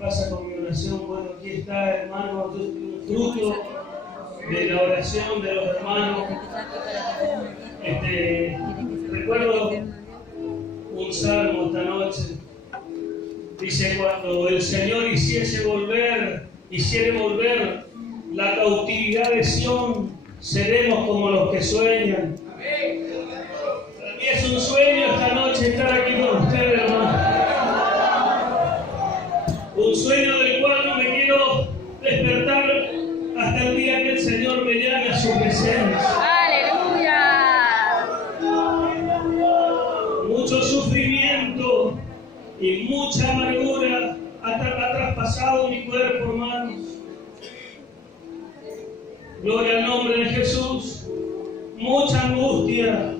pasa con mi oración? Bueno, aquí está, hermano, fruto de la oración de los hermanos. Recuerdo un salmo esta noche. Dice: cuando el Señor hiciere volver la cautividad de Sión, seremos como los que sueñan. Para mí es un sueño esta noche estar aquí con ustedes, hermano. Un sueño del cual no me quiero despertar hasta el día que el Señor me llame a su presencia. ¡Aleluya! Mucho sufrimiento y mucha amargura ha traspasado mi cuerpo, hermanos. Gloria al nombre de Jesús. Mucha angustia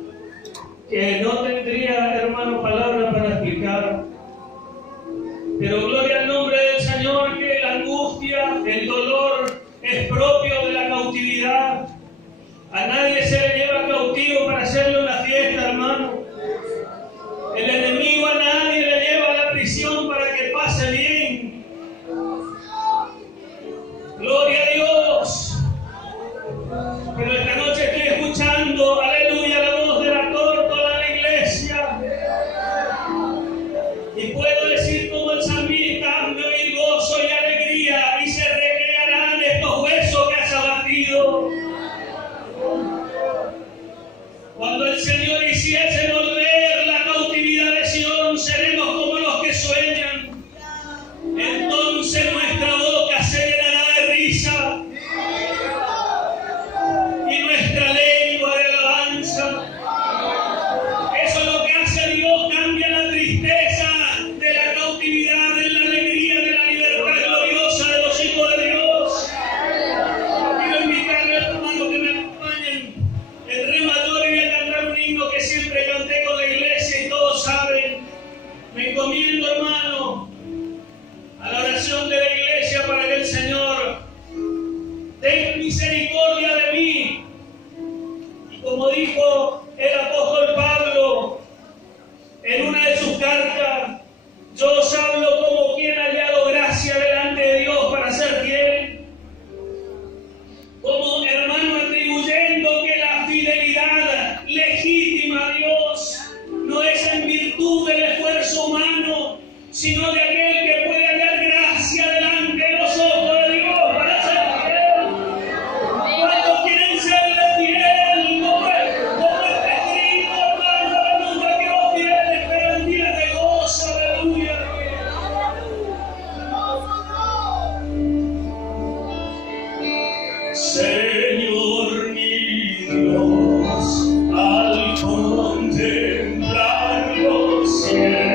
que no tendría, hermano, palabra para explicar. Pero gloria al nombre del Señor, que la angustia, el dolor es propio de la cautividad. A nadie se le lleva cautivo para hacerle una fiesta, hermano. El enemigo a nadie le lleva a la prisión para que pase bien. Gloria a Dios. Pero esta noche estoy escuchando, aleluya, la voz de la tórtola de la iglesia. Y puedo decir como el salmista: hazme oír gozo y alegría, y se recrearán estos huesos que has abatido. Cuando el Señor hiciese volver la cautividad de Sión, seremos como los que sueñan. Entonces nuestra boca se llenará de risa y nuestra lengua de alabanza. Eso es lo que hace Dios: cambia la tristeza de la cautividad en la alegría de la libertad gloriosa de los hijos de Dios. Quiero invitarles, hermanos, que me acompañen en re mayor y voy a cantar un himno que siempre canté con la iglesia y todos saben. Me encomiendo, hermano, a la oración de la iglesia para que el Señor tenga misericordia de mí. Y como dijo el apóstol Pablo en una de sus cartas: yo os hablo como quien ha hallado gracia delante de Dios para ser fiel. Como hermano, atribuyendo que la fidelidad legítima a Dios no es en virtud del esfuerzo humano, sino de aquel que puede hallar gracia delante de los ojos de Dios para ser fiel. ¿Cuántos quieren serle fiel? Como está escrito, hermano, nunca quedó fiel, pero el día de gozo, aleluya. Señor mi Dios, al contemplar los cielos,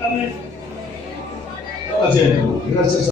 Amén. Toma asiento. Gracias.